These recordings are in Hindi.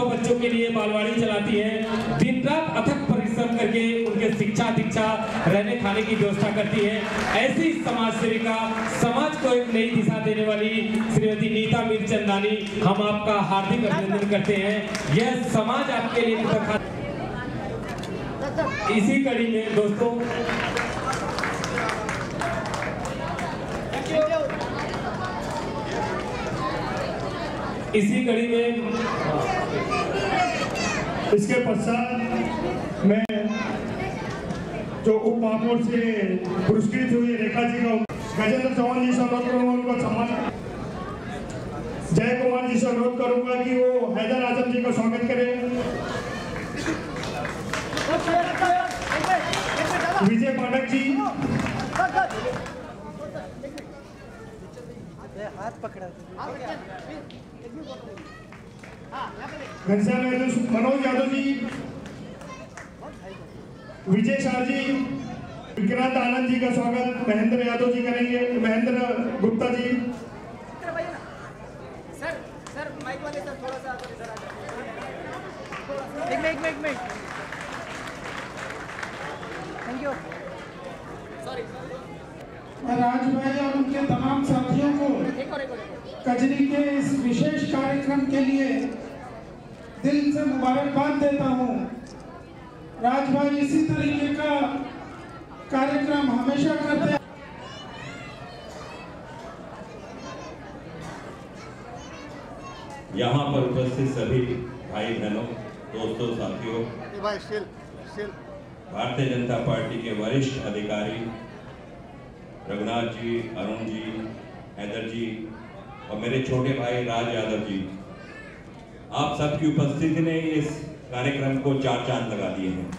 300 बच्चों के लिए बालवाड़ी चलाती है, दिन रात अथक परिश्रम करके उनके शिक्षा दीक्षा रहने खाने की व्यवस्था करती है। ऐसी समाज सेविका, समाज को एक नई दिशा देने वाली श्रीमती नीता मीरचंदानी, हम आपका हार्दिक अभिनंदन करते हैं। यह समाज आपके लिए इसी कड़ी में दोस्तों इसी कड़ी में इसके पश्चात मैं जो उप महापौर से पुरस्कृत हुई रेखा जी का गजेंद्र चौहान जी से अनुरोध करूंगा उनको सम्मान, जय कुमार जी से अनुरोध करूंगा कि वो हैदर आजम जी का स्वागत करें। विजय पाठक जी, हाथ पकड़ा, घनश्याम यादव, मनोज यादव जी, विजय शाह जी, विक्रांत आनंद जी का स्वागत महेंद्र यादव जी करेंगे। महेंद्र गुप्ता जी, सर माइक वाले सर थोड़ा सा एक मिनट थैंक यू। सॉरी राज भाई और उनके तमाम साथियों को कजरी के इस विशेष कार्यक्रम के लिए दिल से मुबारकबाद देता हूँ। राज भाई इसी तरीके का कार्यक्रम हमेशा करते हैं। यहाँ पर उपस्थित सभी भाई बहनों, दोस्तों, साथियों, भारतीय जनता पार्टी के वरिष्ठ अधिकारी रघुनाथ जी, अरुण जी, हैदर जी और मेरे छोटे भाई राज यादव जी, आप सबकी उपस्थिति ने इस कार्यक्रम को चार चांद लगा दिए हैं।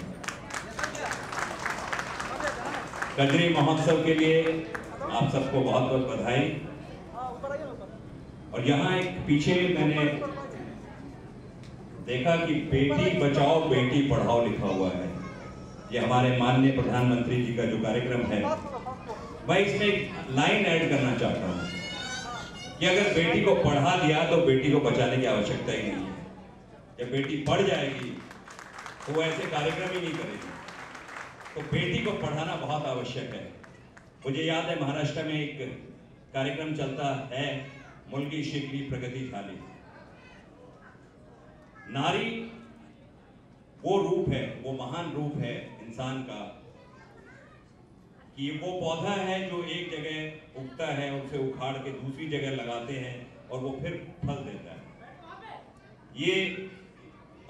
कजरी महोत्सव के लिए आप सबको बहुत बहुत बधाई। और यहाँ एक पीछे मैंने देखा कि बेटी बचाओ बेटी पढ़ाओ लिखा हुआ है। ये हमारे माननीय प्रधानमंत्री जी का जो कार्यक्रम है, मैं इसमें एक लाइन ऐड करना चाहता हूँ कि अगर बेटी को पढ़ा दिया तो बेटी को बचाने की आवश्यकता ही नहीं है। जब बेटी पढ़ जाएगी तो वो ऐसे कार्यक्रम ही नहीं करेगी। तो बेटी को पढ़ाना बहुत आवश्यक है। मुझे याद है महाराष्ट्र में एक कार्यक्रम चलता है, मुलगी शिकली प्रगति झाली। नारी वो रूप है, वो महान रूप है इंसान का कि वो पौधा है जो एक जगह उगता है, उसे उखाड़ के दूसरी जगह लगाते हैं और वो फिर फल देता है। ये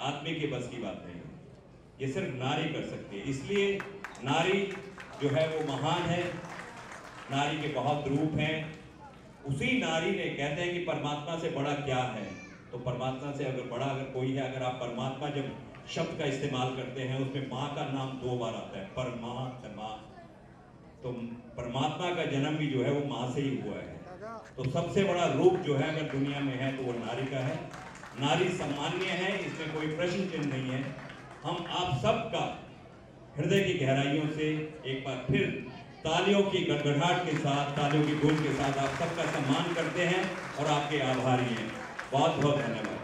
आदमी के बस की बात नहीं है, ये सिर्फ नारी कर सकती है। इसलिए नारी जो है वो महान है। नारी के बहुत रूप हैं। उसी नारी ने, कहते हैं कि परमात्मा से बड़ा क्या है, तो परमात्मा से अगर बड़ा अगर कोई है, अगर आप परमात्मा जब शब्द का इस्तेमाल करते हैं उसमें माँ का नाम 2 बार आता है, परमात्मा। तो परमात्मा का जन्म भी जो है वो माँ से ही हुआ है। तो सबसे बड़ा रूप जो है अगर दुनिया में है तो वो नारी का है। नारी सम्मान्य है, इसमें कोई प्रश्न चिन्ह नहीं है। हम आप सबका हृदय की गहराइयों से एक बार फिर तालियों की गड़गड़ाहट के साथ, तालियों की गूंज के साथ आप सबका सम्मान करते हैं और आपके आभारी हैं। बहुत बहुत धन्यवाद।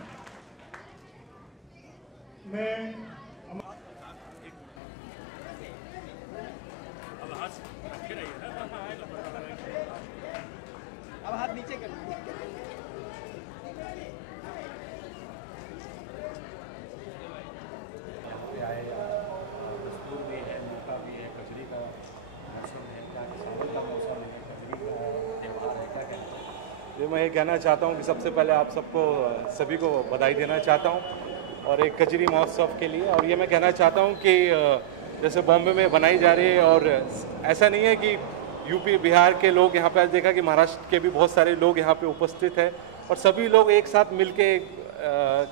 मैं अब हाथ नीचे कर दस्तूर भी है, मौका भी है, कजरी का मौसम है, क्या सावन का मौसम है, कजरी का त्यौहार है, क्या कहना है? ये मैं ये कहना चाहता हूँ कि सबसे पहले आप सबको सभी को बधाई देना चाहता हूँ और एक कजरी महोत्सव के लिए। और ये मैं कहना चाहता हूँ कि जैसे बॉम्बे में बनाई जा रही है और ऐसा नहीं है कि यूपी बिहार के लोग यहाँ पे, देखा कि महाराष्ट्र के भी बहुत सारे लोग यहाँ पे उपस्थित हैं और सभी लोग एक साथ मिलके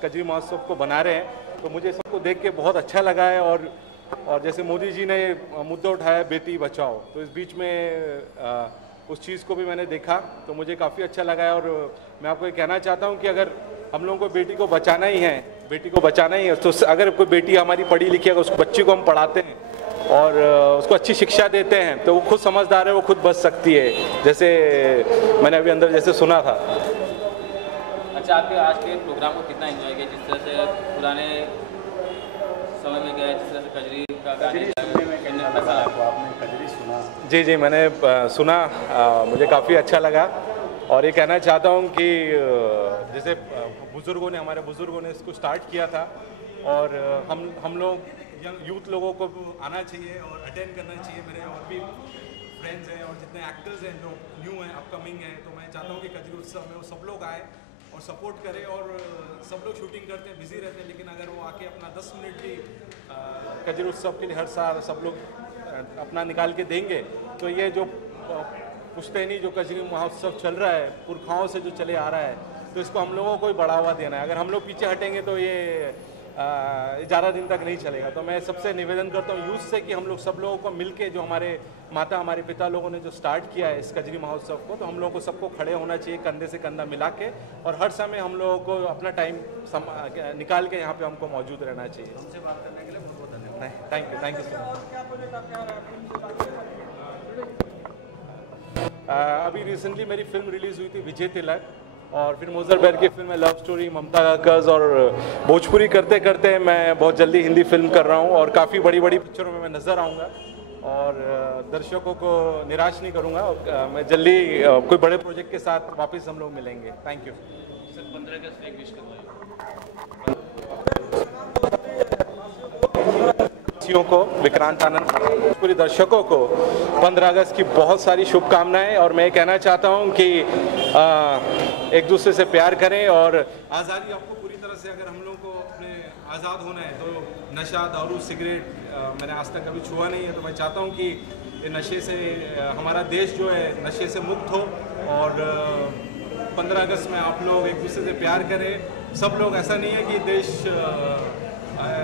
कजरी महोत्सव को बना रहे हैं। तो मुझे सबको देख के बहुत अच्छा लगा है। और जैसे मोदी जी ने मुद्दा उठाया बेटी बचाओ, तो इस बीच में उस चीज़ को भी मैंने देखा तो मुझे काफ़ी अच्छा लगा है। और मैं आपको ये कहना चाहता हूँ कि अगर हम लोगों को बेटी को बचाना ही है, तो अगर कोई बेटी हमारी पढ़ी लिखी है, उस बच्ची को हम पढ़ाते हैं और उसको अच्छी शिक्षा देते हैं तो वो खुद समझदार है, वो खुद बच सकती है। जैसे मैंने अभी अंदर जैसे सुना था। से आपके आज के प्रोग्राम को कितना एंजॉय किया, जिस तरह से पुराने समय में गए, जिस तरह से कजरी का आपने कजरी सुना? जी जी, मैंने सुना, मुझे काफ़ी अच्छा लगा। और ये कहना चाहता हूँ कि जैसे हमारे बुज़ुर्गों ने इसको स्टार्ट किया था, और हम लोग यंग यूथ लोगों को आना चाहिए और अटेंड करना चाहिए। मेरे और भी फ्रेंड्स हैं और जितने एक्टर्स हैं जो न्यू हैं, अपकमिंग हैं, तो मैं चाहता हूँ कि कजरी उत्सव में वो सब लोग आए और सपोर्ट करें। और सब लोग शूटिंग करते हैं, बिजी रहते हैं, लेकिन अगर वो आके अपना 10 मिनट भी कजरी उत्सव के लिए हर साल सब लोग अपना निकाल के देंगे, तो ये जो पुश्तैनी जो कजरी महोत्सव चल रहा है, पुरखाओं से जो चले आ रहा है, तो इसको हम लोगों को ही बढ़ावा देना है। अगर हम लोग पीछे हटेंगे तो ये ज़्यादा दिन तक नहीं चलेगा। तो मैं सबसे निवेदन करता हूँ यूथ से कि हम लोग सब लोगों को मिलके, जो हमारे माता हमारे पिता लोगों ने जो स्टार्ट किया है इस कजरी महोत्सव को, तो हम लोगों को सबको खड़े होना चाहिए कंधे से कंधा मिला के, और हर समय हम लोगों को अपना टाइम निकाल के यहाँ पे हमको मौजूद रहना चाहिए। उनसे बात करने के लिए बहुत बहुत धन्यवाद। Thank you so much. अभी रिसेंटली मेरी फिल्म रिलीज़ हुई थी विजय तिलक, और फिर मोजर बैर की फिल्म है लव स्टोरी, ममता का कर्ज, और भोजपुरी करते करते मैं बहुत जल्दी हिंदी फिल्म कर रहा हूँ, और काफ़ी बड़ी बड़ी पिक्चरों में मैं नज़र आऊँगा, और दर्शकों को निराश नहीं करूँगा। मैं जल्दी कोई बड़े प्रोजेक्ट के साथ वापस हम लोग मिलेंगे। Thank you sir. 15 अगस्त एक विश करवाइए को, विक्रांत आनंद, पूरे दर्शकों को 15 अगस्त की बहुत सारी शुभकामनाएं। और मैं कहना चाहता हूं कि एक दूसरे से प्यार करें, और आज़ादी आपको पूरी तरह से, अगर हम लोग को अपने आज़ाद होना है तो नशा, दारू, सिगरेट मैंने आज तक कभी छुआ नहीं है। तो मैं चाहता हूं कि ये नशे से हमारा देश जो है नशे से मुक्त हो, और 15 अगस्त में आप लोग एक दूसरे से प्यार करें। सब लोग, ऐसा नहीं है कि देश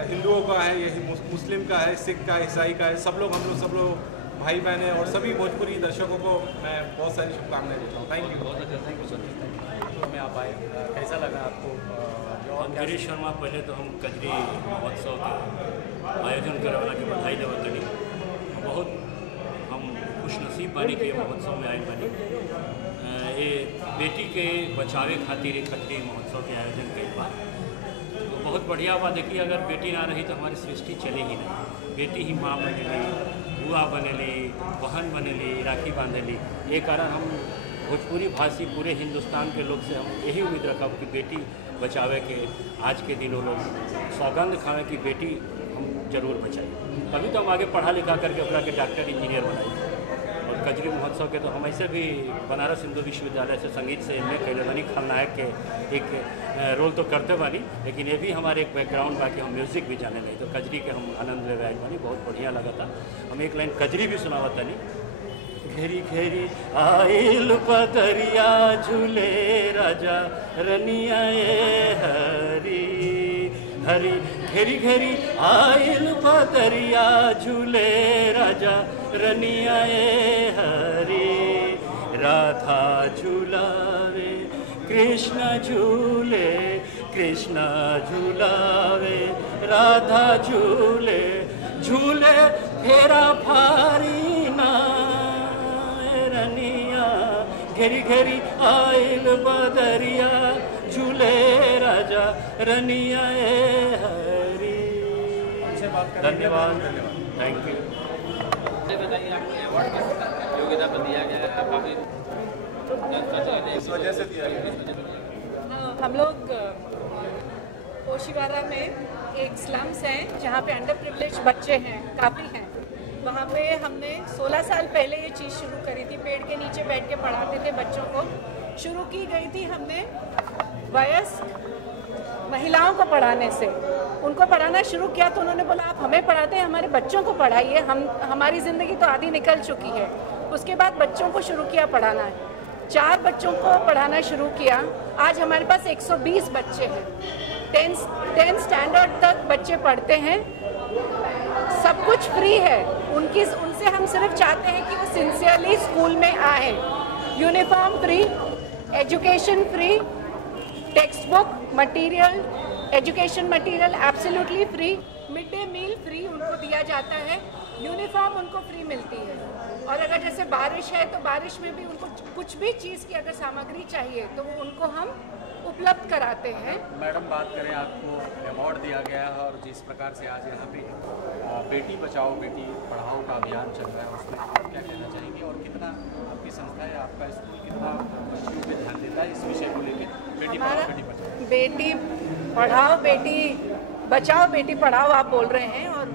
हिंदुओं का है, ये मुस्लिम का है, सिख का, ईसाई का है, सब लोग, हम लोग सब लोग भाई बहन हैं। और सभी भोजपुरी दर्शकों को मैं बहुत सारी शुभकामनाएं देता हूँ। थैंक यू, बहुत अच्छा, थैंक यू सर। में आप आए, कैसा लगा आपको? गिरीश शर्मा, पहले तो हम कजरी महोत्सव के आयोजन करे वाला के बधाई देवत तनी। बहुत हम खुशनसीब बानी के महोत्सव में आए बानी। ये बेटी के बचावे खातिर कजरी महोत्सव के आयोजन के बाद तो बहुत बढ़िया बात। देखिए, अगर बेटी ना रही तो हमारी सृष्टि चले ही नहीं। बेटी ही माँ बनेली, बुआ बनेली, बहन बनेली, राखी बांधेली। ये कारण हम भोजपुरी भाषी पूरे हिंदुस्तान के लोग से हम यही उम्मीद रखब कि बेटी बचावे के आज के दिनों लोग सौगंध खावे कि बेटी हम जरूर बचाइए। तभी तो हम आगे पढ़ा लिखा करके अपना के डॉक्टर, इंजीनियर बनाइए। और कजरी महोत्सव के तो हम ऐसे भी बनारस हिंदू विश्वविद्यालय से संगीत से एम.ए. कैले बानी, खलनायक के एक रोल तो करते बानी, लेकिन ये भी हमारे एक बैकग्राउंड बाकी हम म्यूज़िक भी जाने नहीं। तो कजरी के हम आनंद ले आए बानी, बहुत बढ़िया लगा था। हम एक लाइन कजरी भी सुनावत तानी। घेरी घेरी आइल पदरिया झूले राजा रनिया हरी हरी। घेरी घेरी आइल पदरिया झूले राजा रनिया हरी। राधा झूलावे कृष्ण झूले, कृष्ण झूलावे राधा झूले। झूले फेरा भारी ना रनिया। घेरी घेरी आइल बदरिया झूले राजा रनिया हरी। धन्यवाद, थैंक यू। बताइए, आपको अवार्ड किस योग्यता पर दिया गया है? काफ़ी इस वजह से दिया गया। हम लोग ओशिवारा में एक स्लम्स हैं जहाँ पे अंडर प्रिविलेज बच्चे हैं, काफ़ी हैं। वहाँ पे हमने 16 साल पहले ये चीज़ शुरू करी थी। पेड़ के नीचे बैठ के पढ़ाते थे बच्चों को। शुरू की गई थी हमने वयस्क महिलाओं को पढ़ाने से। उनको पढ़ाना शुरू किया तो उन्होंने बोला आप हमें पढ़ाते हैं, हमारे बच्चों को पढ़ाइए। हमारी ज़िंदगी तो आधी निकल चुकी है। उसके बाद बच्चों को शुरू किया पढ़ाना। 4 बच्चों को पढ़ाना शुरू किया। आज हमारे पास 120 बच्चे हैं। 10th स्टैंडर्ड तक बच्चे पढ़ते हैं। सब कुछ फ्री है। उनसे हम सिर्फ चाहते हैं कि वो सिंसियरली स्कूल में आए। Uniform free, education free, text book material, education material absolutely free, mid day meal free उनको दिया जाता है, यूनिफॉर्म उनको फ्री मिलती है। और अगर जैसे बारिश है तो बारिश में भी उनको कुछ भी चीज़ की अगर सामग्री चाहिए तो उनको हम उपलब्ध कराते हैं। मैडम, बात करें, आपको अवार्ड दिया गया है और जिस प्रकार से आज यहाँ पे बेटी बचाओ बेटी पढ़ाओ का अभियान चल रहा है, उसमें आप क्या कहना चाहेंगे और कितना आपकी संस्था है, आपका स्कूल कितना बच्चियों पे ध्यान देता है इस विषय को लेकर? बेटी पढ़ाओ बेटी बचाओ, बेटी पढ़ाओ बेटी बचाओ बेटी पढ़ाओ आप बोल रहे हैं, और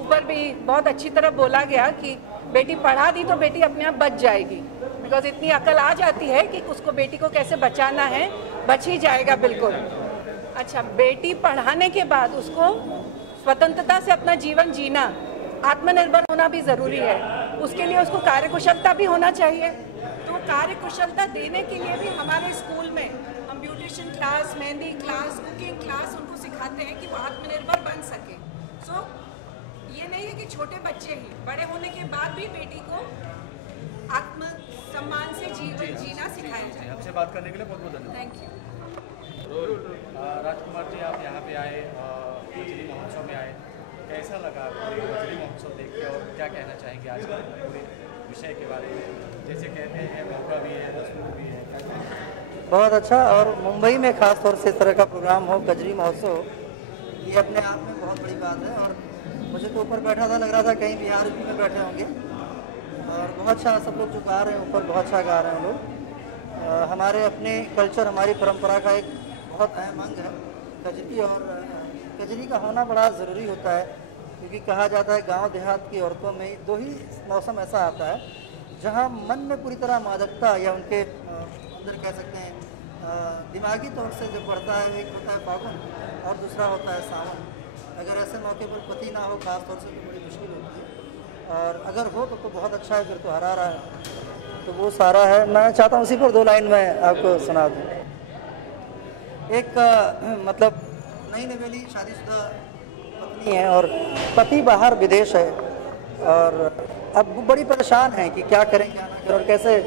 ऊपर भी बहुत अच्छी तरह बोला गया कि बेटी पढ़ा दी तो बेटी अपने आप बच जाएगी, बिकॉज इतनी अकल आ जाती है कि उसको बेटी को कैसे बचाना है, बच ही जाएगा बिल्कुल। अच्छा, बेटी पढ़ाने के बाद उसको स्वतंत्रता से अपना जीवन जीना, आत्मनिर्भर होना भी ज़रूरी है। उसके लिए उसको कार्यकुशलता भी होना चाहिए। तो कार्यकुशलता देने के लिए भी हमारे स्कूल में हम beautician class, mehndi class, cooking class उनको सिखाते हैं कि वो आत्मनिर्भर बन सके। सो ये नहीं है कि छोटे बच्चे ही, बड़े होने के बाद भी बेटी को आत्म सम्मान से जीवन जीना सिखाया जाए। हमसे बात करने के लिए बहुत बहुत धन्यवाद। Thank you. राजकुमार जी, आप यहाँ पे आए, कजरी महोत्सव में आए, कैसा लगा आपको कजरी महोत्सव देख के और क्या कहना चाहेंगे आज के पूरे विषय के बारे में? जैसे कहते हैं मौका भी है, दस्तूर भी है। बहुत अच्छा, और मुंबई में खास तौर से इस तरह का प्रोग्राम हो, कजरी महोत्सव, ये अपने आप में बहुत बड़ी बात है। और मुझे तो ऊपर बैठा था, लग रहा था कहीं बिहार में बैठे होंगे, और बहुत अच्छा सब लोग जो गा रहे हैं ऊपर, बहुत अच्छा गा रहे हैं लोग। हमारे अपने कल्चर, हमारी परंपरा का एक बहुत अहम अंग है कजरी, और कजरी का होना बड़ा ज़रूरी होता है, क्योंकि कहा जाता है गांव देहात की औरतों में दो ही मौसम ऐसा आता है जहां मन में पूरी तरह मादकता या उनके अंदर कह सकते हैं दिमागी तौर से जब बढ़ता है, एक होता है फागुन और दूसरा होता है सावन। अगर ऐसे मौके पर पति ना हो खास तौर से तो बड़ी मुश्किल होती है, और अगर हो तो बहुत अच्छा है, फिर तो हरा रहा है, तो वो सारा है। मैं चाहता हूँ उसी पर 2 लाइन में आपको सुना दूँ। एक मतलब नई नवेली शादीशुदा पत्नी है और पति बाहर विदेश है, और अब वो बड़ी परेशान है कि क्या करें क्या ना करें और कैसे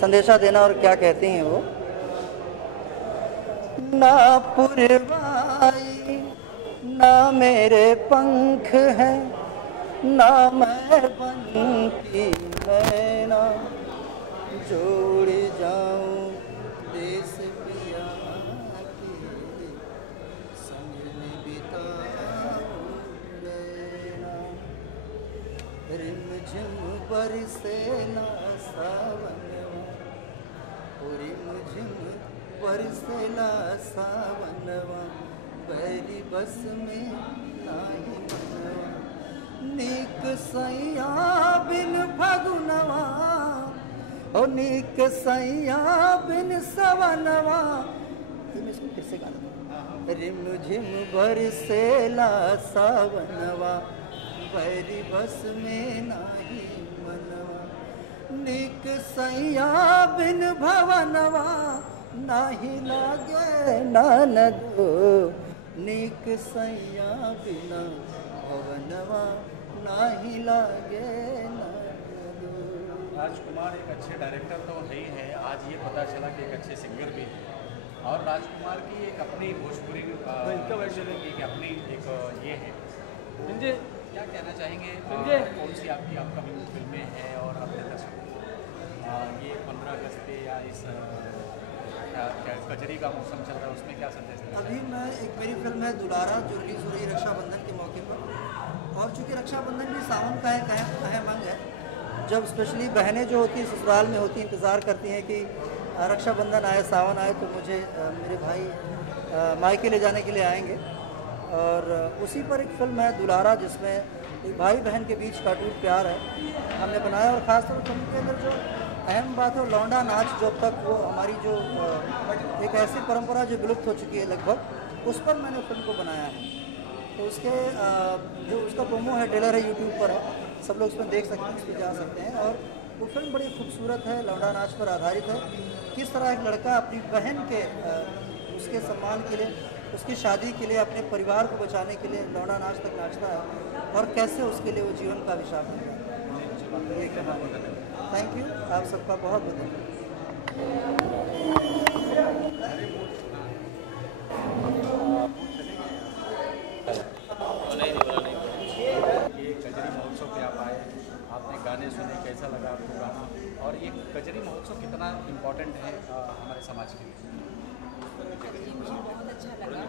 संदेशा देना, और क्या कहती हैं वो, ना पुरवाई ना मेरे पंख हैं, ना मैं बनती मैना, जोड़ जाऊं देश पिया के संग में बिताऊं लेना, रिमझिम बरसे ना सावनवा, रिमझिम बरसे ना सावनवा, बैरी बस में नाही मनवा, नीक सैया बिन फगुनवा, ओ नीक सैया बिन सवनवा। इसको फिर से गाना, रिमझिम बरसेला सावनवा, बैरी बस में नाही मनवा, नीक सैया बिन भवनवा, नाही लागे नानदो, नीक सैया बिना भवनवा, नाही लागे नानदो। राजकुमार एक अच्छे डायरेक्टर तो है ही है, आज ये पता चला कि एक अच्छे सिंगर भी हैं, और राजकुमार की एक अपनी भोजपुरी की अपनी एक ये है, क्या कहना चाहेंगे? कौन सी आपकी अपकमिंग फिल्में हैं और अपने दर्शकों को ये 15 अगस्त पे या इस क्या कजरी का मौसम चल रहा है उसमें क्या संदेश देना? अभी मैं एक मेरी फिल्म है दुलारा, जो रिलीज़ हो रही है रक्षाबंधन के मौके पर, और चूँकि रक्षाबंधन भी सावन का एक अहम अंग है, जब स्पेशली बहनें जो होती हैं ससुराल में होती हैं, इंतज़ार करती हैं कि रक्षाबंधन आए, सावन आए तो मुझे मेरे भाई मायके ले जाने के लिए आएंगे, और उसी पर एक फिल्म है दुलारा, जिसमें एक भाई बहन के बीच का टूट प्यार है हमने बनाया। और ख़ासतौर पर फिल्म के अंदर जो अहम बात है वो लौंडा नाच, जो अब तक वो हमारी जो एक ऐसी परंपरा जो विलुप्त हो चुकी है लगभग, उस पर मैंने फिल्म को बनाया है। तो उसके जो उसका प्रोमो है, ट्रेलर है, यूट्यूब पर है, सब लोग उसमें देख सकते हैं, उस पर जा सकते हैं। और वो फिल्म बड़ी खूबसूरत है, लौंडा नाच पर आधारित है, किस तरह एक लड़का अपनी बहन के उसके सम्मान के लिए, उसकी शादी के लिए, अपने परिवार को बचाने के लिए लौंडा नाच तक नाचता है, और कैसे उसके लिए वो जीवन का अभिशाप है। थैंक यू, आप सबका बहुत बहुत धन्यवाद। ये कजरी महोत्सव पे आप आए, आपने गाने सुने, कैसा लगा आपको गाना, और ये कजरी महोत्सव कितना इम्पोर्टेंट है हमारे समाज के लिए? कजरी मुझे बहुत अच्छा लगा।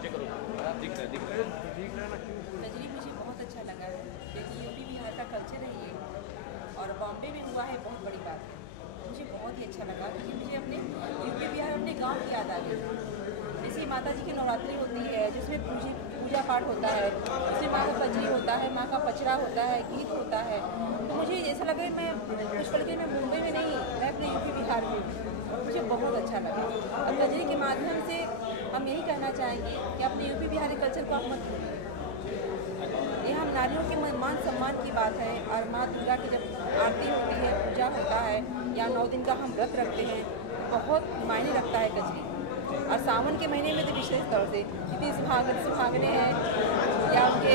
कजरी मुझे बहुत अच्छा लगा क्योंकि यूपी बिहार का कल्चर है ये, और बॉम्बे में हुआ है, बहुत बड़ी बात है। मुझे बहुत ही अच्छा लगा क्योंकि मुझे अपने यूपी बिहार अपने गांव की याद आ गई। जैसे माता जी की नवरात्रि होती है जिसमें पूजा पाठ होता है, जिसमें माँ का कजरी होता है, माँ का पचरा होता है, गीत होता है। तो मुझे ऐसा लगा मैं कुछ पल के मैं मुंबई में नहीं, मैं अपने यूपी बिहार में, मुझे बहुत अच्छा लगा। और कजरी के माध्यम से हम यही कहना चाहेंगे कि अपने यूपी बिहारी कल्चर को आप मत भूलिए। ये हम नारियों के मान सम्मान की बात है, और माँ दुर्गा की जब आरती होती है, पूजा होता है, या 9 दिन का हम व्रत रखते हैं, बहुत मायने रखता है कजरी। और सावन के महीने में तो विशेष तौर से इतनी सुहागने हैं या उनके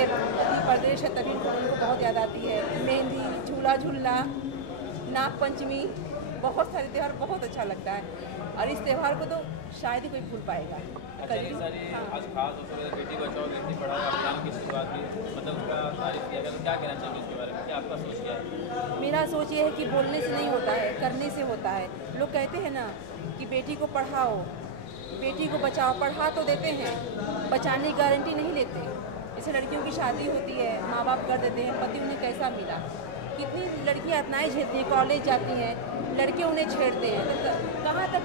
प्रदेश है तभी उनको बहुत याद आती है। मेहंदी, झूला झूलना, नाग पंचमी, बहुत सारे त्यौहार बहुत अच्छा लगता है, और इस त्यौहार को तो शायद ही कोई भूल पाएगा। अच्छा, ये सारी आज खास तौर पर बेटी बचाओ बेटी पढ़ाओ अभियान की शुरुआत की, मतलब उसका तारीफ किया गया, तो क्या कहना चाहिए इसके बारे में, क्या आपका सोच क्या है? मेरा सोच ये है कि बोलने से नहीं होता है, करने से होता है। लोग कहते हैं ना कि बेटी को पढ़ाओ, बेटी को बचाओ, पढ़ा तो देते हैं, बचाने की गारंटी नहीं लेते। जैसे लड़कियों की शादी होती है, माँ बाप कर देते हैं, पति उन्हें कैसा मिला, कितनी लड़कियाँ यातनाएं झेलती हैं, कॉलेज जाती हैं, लड़के उन्हें छेड़ते हैं, तो कहाँ तक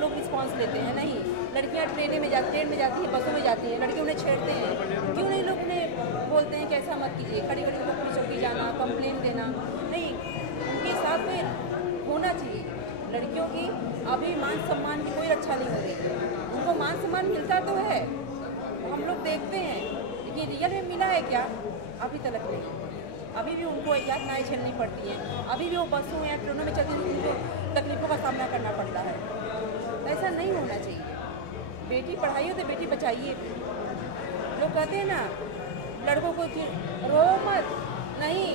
लोग रिस्पॉन्स लेते हैं? नहीं, लड़कियाँ ट्रेन में जाती हैं, बसों में जाती हैं, लड़के उन्हें छेड़ते हैं, क्यों नहीं लोग उन्हें बोलते हैं कि ऐसा मत कीजिए, खड़ी खड़ी को पुलिस चौकी जाना, कंप्लेन देना नहीं, उनके साथ में होना चाहिए। लड़कियों की अभी मान सम्मान की कोई रक्षा नहीं हो रही, उनको मान सम्मान मिलता तो है, हम लोग देखते हैं, लेकिन रियल में मिला है क्या? अभी तक नहीं। अभी भी उनको यातनाएं झेलनी पड़ती हैं, अभी भी वो बसों या ट्रेनों में चलती हैं, उनको तकलीफ़ों का सामना करना पड़ता है। ऐसा नहीं होना चाहिए। बेटी पढ़ाइए तो बेटी बचाइए। लोग कहते हैं ना लड़कों को रो मत, नहीं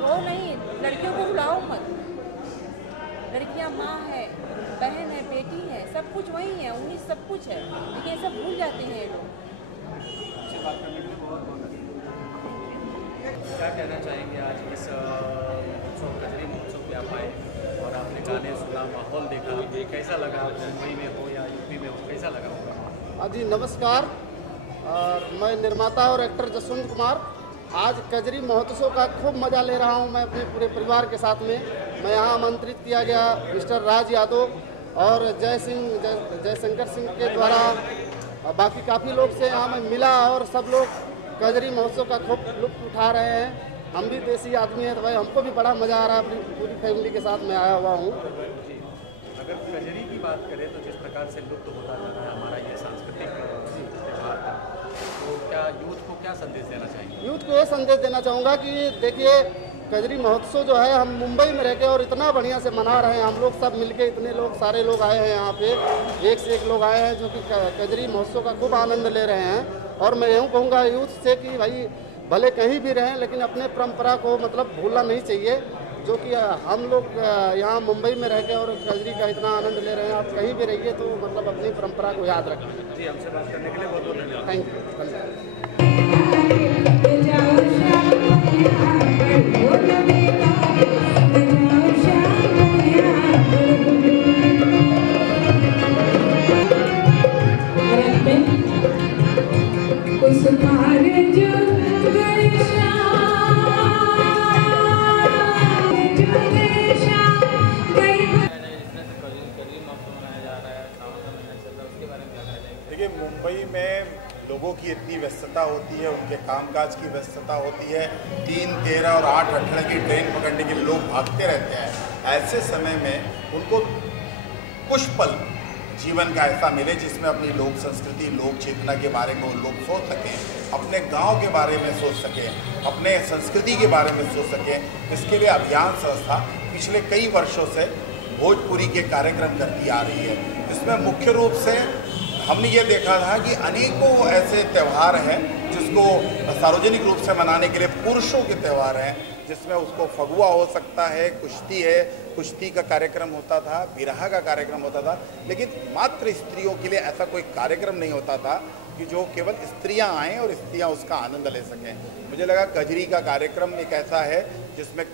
रो नहीं, लड़कियों को रुलाओ मत। लड़कियां माँ है, बहन है, बेटी है, सब कुछ वही है, उन्हीं सब कुछ है, लेकिन ये सब भूल जाते हैं ये लोग। क्या कहना चाहेंगे आज इस महोत्सव, कजरी महोत्सव पे आप आए और आपने गाने सुना, माहौल देखा, कैसा लगा? आप मुंबई में हो या यूपी में हो, कैसा लगा होगा? जी नमस्कार, मैं निर्माता और एक्टर जसवंत कुमार। आज कजरी महोत्सव का खूब मज़ा ले रहा हूं मैं अपने पूरे परिवार के साथ में। मैं यहाँ आमंत्रित किया गया मिस्टर राज यादव और जयशंकर सिंह के द्वारा, बाकी काफ़ी लोग से यहाँ मैं मिला, और सब लोग कजरी महोत्सव का खूब लुत्फ उठा रहे हैं। हम भी देसी आदमी हैं तो भाई हमको भी बड़ा मज़ा आ रहा है, अपनी पूरी फैमिली के साथ मैं आया हुआ हूँ। अगर कजरी की बात करें तो जिस प्रकार से लुप्त होता जा रहा है हमारा ये सांस्कृतिक त्यौहार का, तो क्या यूथ को क्या संदेश देना चाहेंगे? यूथ को ये संदेश देना चाहूँगा कि देखिए कजरी महोत्सव जो है हम मुंबई में रह के और इतना बढ़िया से मना रहे हैं, हम लोग सब मिलके, इतने लोग सारे लोग आए हैं यहाँ पे, एक से एक लोग आए हैं जो कि कजरी महोत्सव का खूब आनंद ले रहे हैं। और मैं यूँ कहूँगा यूथ से कि भाई भले कहीं भी रहें लेकिन अपने परंपरा को मतलब भूलना नहीं चाहिए, जो कि हम लोग यहाँ मुंबई में रह के और कजरी का इतना आनंद ले रहे हैं। आप कहीं भी रहिए तो मतलब अपनी परंपरा को याद रखें। जी, हमसे बात करने के लिए बहुत बहुत धन्यवाद। थैंक यू, धन्यवाद। देखिए, मुंबई में लोगों की इतनी व्यस्तता होती है, उनके कामकाज की व्यस्तता होती है, 3, 13 और 8, 18 की ट्रेन पकड़ने के लिए लोग भागते रहते हैं। ऐसे समय में उनको कुछ पल जीवन का ऐसा मिले जिसमें अपनी लोक संस्कृति, लोक चेतना के बारे में लोग सोच सकें, अपने गांव के बारे में सोच सकें, अपने संस्कृति के बारे में सोच सकें। इसके लिए अभियान संस्था पिछले कई वर्षों से भोजपुरी के कार्यक्रम करती आ रही है। इसमें मुख्य रूप से हमने ये देखा था कि अनेकों ऐसे त्यौहार हैं जिसको सार्वजनिक रूप से मनाने के लिए पुरुषों के त्यौहार हैं, जिसमें उसको फगुआ हो सकता है, कुश्ती है, कुश्ती का कार्यक्रम होता था, बिरहा का कार्यक्रम होता था, लेकिन मात्र स्त्रियों के लिए ऐसा कोई कार्यक्रम नहीं होता था कि जो केवल स्त्रियां आएँ और स्त्रियां उसका आनंद ले सकें। मुझे लगा कजरी का कार्यक्रम एक ऐसा है जिसमें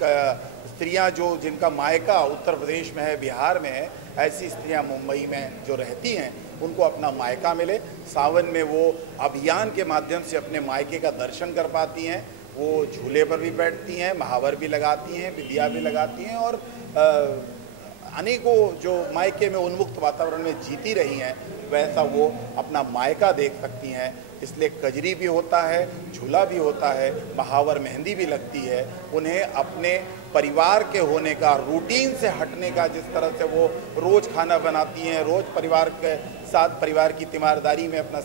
स्त्रियां जो जिनका मायका उत्तर प्रदेश में है, बिहार में है, ऐसी स्त्रियां मुंबई में जो रहती हैं उनको अपना मायका मिले। सावन में वो अभियान के माध्यम से अपने मायके का दर्शन कर पाती हैं। वो झूले पर भी बैठती हैं, महावर भी लगाती हैं, विद्या भी लगाती हैं और अनेकों जो मायके में उन्मुक्त वातावरण में जीती रही हैं वैसा वो अपना मायका देख सकती हैं। इसलिए कजरी भी होता है, झूला भी होता है, महावर मेहंदी भी लगती है। उन्हें अपने परिवार के होने का, रूटीन से हटने का, जिस तरह से वो रोज़ खाना बनाती हैं, रोज़ परिवार के साथ परिवार की तीमारदारी में अपना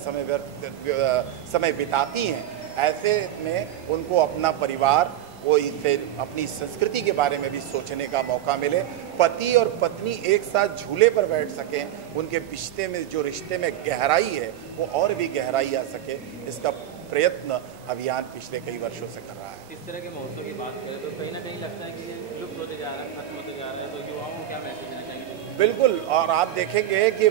समय बिताती हैं, ऐसे में उनको अपना परिवार, वो इससे अपनी संस्कृति के बारे में भी सोचने का मौका मिले। पति और पत्नी एक साथ झूले पर बैठ सकें, उनके रिश्ते में जो रिश्ते में गहराई है वो और भी गहराई आ सके, इसका प्रयत्न अभियान पिछले कई वर्षों से कर रहा है। इस तरह के महोत्सव की बात करें तो कहीं ना कहीं लगता है कि ये लुप्त होते जा रहा है, खत्म होते जा रहा है, तो युवाओं को क्या मैसेज देना चाहिए? बिल्कुल, और आप देखेंगे कि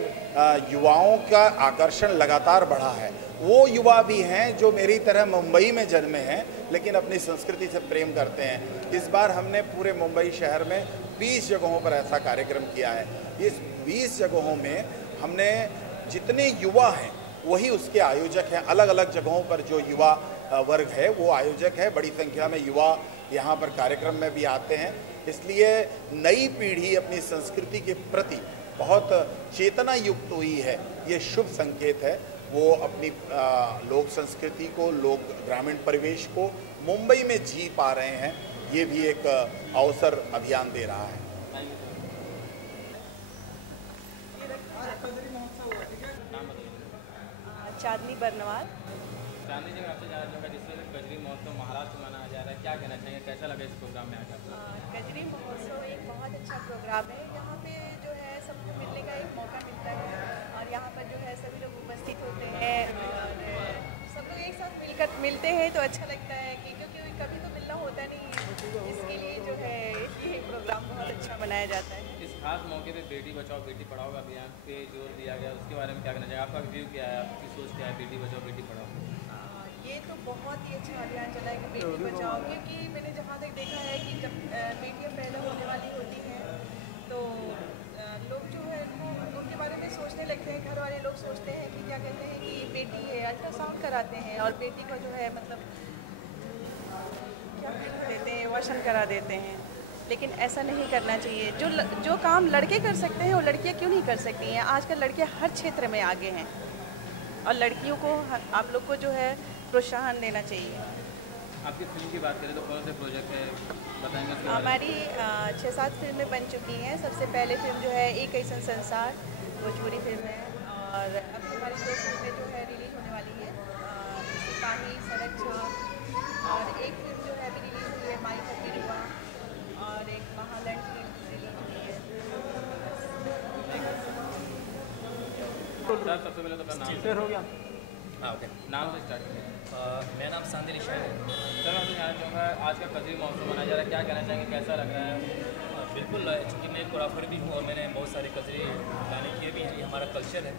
युवाओं का आकर्षण लगातार बढ़ा है। वो युवा भी हैं जो मेरी तरह मुंबई में जन्मे हैं लेकिन अपनी संस्कृति से प्रेम करते हैं। इस बार हमने पूरे मुंबई शहर में 20 जगहों पर ऐसा कार्यक्रम किया है। इस 20 जगहों में हमने जितने युवा हैं वही उसके आयोजक हैं। अलग अलग जगहों पर जो युवा वर्ग है वो आयोजक है। बड़ी संख्या में युवा यहाँ पर कार्यक्रम में भी आते हैं। इसलिए नई पीढ़ी अपनी संस्कृति के प्रति बहुत चेतना युक्त हुई है, ये शुभ संकेत है। वो अपनी लोक संस्कृति को, लोक ग्रामीण परिवेश को मुंबई में जी पा रहे हैं। ये भी एक अवसर अभियान दे रहा है। चांदनी बरनवाल। चांदनी जी, आपसे जानना चाहूँगा जिस तरह कजरी महोत्सव महाराष्ट्र में मनाया जा रहा है, क्या कहना चाहिए, कैसा लगा इस प्रोग्राम में आकर? कजरी महोत्सव एक बहुत अच्छा प्रोग्राम है। यहाँ पे जो है सबको मिलने का एक मौका मिलता है और यहाँ पर जो है सभी लोग उपस्थित होते हैं और सब लोग एक साथ मिलते हैं तो अच्छा लगता है कि क्योंकि कभी तो मिलना होता नहीं है, इसके लिए जो है ये प्रोग्राम बहुत अच्छा मनाया जाता है। इस खास मौके पे बेटी बचाओ बेटी पढ़ाओ का अभियान पे जोर दिया गया, उसके बारे में क्या कहना चाहिए? आपका व्यू क्या है, आपकी सोच क्या है बेटी बचाओ बेटी पढ़ाओ? ये तो बहुत ही अच्छा अभियान चला है कि बेटी बचाओ, क्योंकि मैंने जहाँ तक देखा है कि जब बेटियाँ पैदा होने वाली होती हैं तो लोग जो है उनके बारे में सोचने लगते हैं। घर वाले लोग सोचते हैं कि क्या कहते हैं कि बेटी है, अल्ट्रासाउंड कराते हैं और बेटी का जो है मतलब क्या देते हैं, वशन करा देते हैं। लेकिन ऐसा नहीं करना चाहिए। जो काम लड़के कर सकते हैं वो लड़कियां क्यों नहीं कर सकती हैं? आजकल लड़कियां हर क्षेत्र में आगे हैं और लड़कियों को आप लोग को जो है प्रोत्साहन देना चाहिए। आपकी फिल्म की बात करें तो कौन से प्रोजेक्ट है बताएंगे? हमारी 6-7 फिल्में बन चुकी हैं। सबसे पहले फिल्म जो है एक ऐसा संसार, भोजपुरी फिल्म है और अब हमारी 2 फिल्में जो है रिलीज होने वाली है, सिपाही, सड़क छाप, और एक फिल्म जो है अभी रिलीज हुई है माई फकीरुआ, और एक महालैंड फिल्म रिलीज हुई है। सबसे पहले तो अपना नाम हो गया। हाँ, ओके, नाम से स्टार्ट करें। मेरा नाम सांदिल शाह है। सर, मैं आपसे जानना चाहूँगा आज का कजरी महोत्सव मनाया जा रहा है, क्या कहना चाहेंगे, कैसा लग रहा है? बिल्कुल, चूँकि मैं कोराफर भी हूँ और मैंने बहुत सारे कजरी गाने किए भी हैं। ये हमारा कल्चर है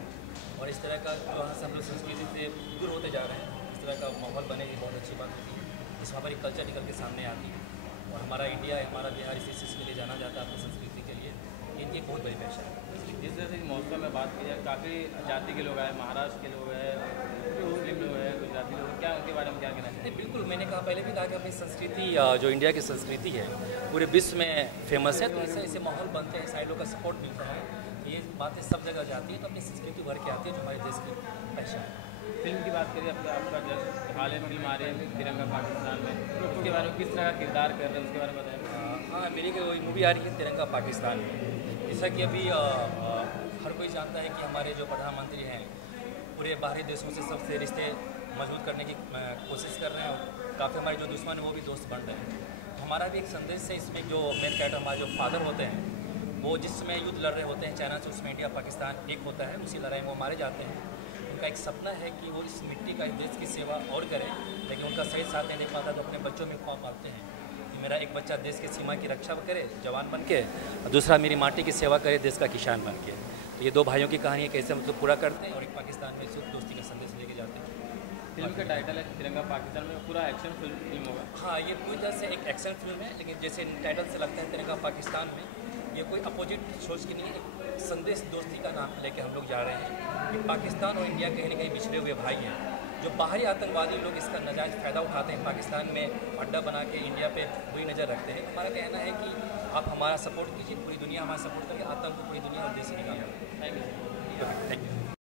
और इस तरह का जो यहाँ से हम लोग संस्कृति से दूर होते जा रहे हैं, इस तरह का माहौल बने ये बहुत अच्छी बात होती है। इसमें हमारी कल्चर निकल के सामने आती है और हमारा इंडिया, हमारा बिहार इसी चीज़ के लिए जाना जाता है अपनी संस्कृति के लिए। ये बहुत बड़ी पहचान है। जिस तरह से महोत्सव में बात की जाए, काफ़ी जाति के लोग आए, महाराष्ट्र के लोग हैं, मुस्लिम लोग हैं, गुजराती लोग, क्या उनके बारे में क्या कहना चाहिए? बिल्कुल, मैंने कहा पहले भी कहा कि अपनी संस्कृति जो इंडिया की संस्कृति है पूरे विश्व में फेमस है, तो ऐसे ऐसे माहौल बनते हैं, सारे लोग का सपोर्ट मिलता है, ये बातें सब जगह जाती है, तो अपनी संस्कृति भर के आती है जो हमारे देश की पहचान है। फिल्म की बात करिए, आपका हाल ही में फिल्म आ रही है तिरंगा पाकिस्तान में, उसके बारे में किस तरह का किरदार कर रहे हैं उसके बारे में बताएं। हाँ, मेरी मूवी आ रही है तिरंगा पाकिस्तान में। जैसा कि अभी हर कोई जानता है कि हमारे जो प्रधानमंत्री हैं पूरे बाहरी देशों से सबसे रिश्ते मजबूत करने की कोशिश कर रहे हैं और काफ़ी हमारे जो दुश्मन हैं वो भी दोस्त बन रहे हैं। हमारा भी एक संदेश है इसमें, जो मेन कैरेक्टर हमारे जो फादर होते हैं वो जिस समय युद्ध लड़ रहे होते हैं चाइना से, उसमें इंडिया पाकिस्तान एक होता है, उसी लड़ाई में वो मारे जाते हैं। उनका एक सपना है कि वो इस मिट्टी का, इस देश की सेवा और करें, लेकिन उनका सही साथ नहीं दे पाता तो अपने बच्चों में ख्वाब पालते हैं कि मेरा एक बच्चा देश की सीमा की रक्षा करे जवान बन के, दूसरा मेरी माटी की सेवा करे देश का किसान बन के। तो ये 2 भाइयों की कहानी कैसे मतलब पूरा करते हैं और एक पाकिस्तान में सुख दोस्ती का संदेश लेके जाते हैं। फिल्म का टाइटल है तिरंगा पाकिस्तान में, पूरा एक्शन फिल्म होगा? हाँ, ये पूरी तरह से एक एक्शन फिल्म है, लेकिन जैसे टाइटल से लगता है तिरंगा पाकिस्तान में, ये कोई अपोजिट सोच की नहीं है। एक संदेश दोस्ती का नाम लेके हम लोग जा रहे हैं कि पाकिस्तान और इंडिया कहीं ना कहीं बिछड़े हुए भाई हैं। जो बाहरी आतंकवादी लोग इसका नाजायज़ फ़ायदा उठाते हैं, पाकिस्तान में अड्डा बना के इंडिया पे बुरी नज़र रखते हैं। हमारा कहना है कि आप हमारा सपोर्ट कीजिए, पूरी दुनिया हमारा सपोर्ट करिए, आतंक को पूरी दुनिया और देश से निकालें। Thank you. Thank you.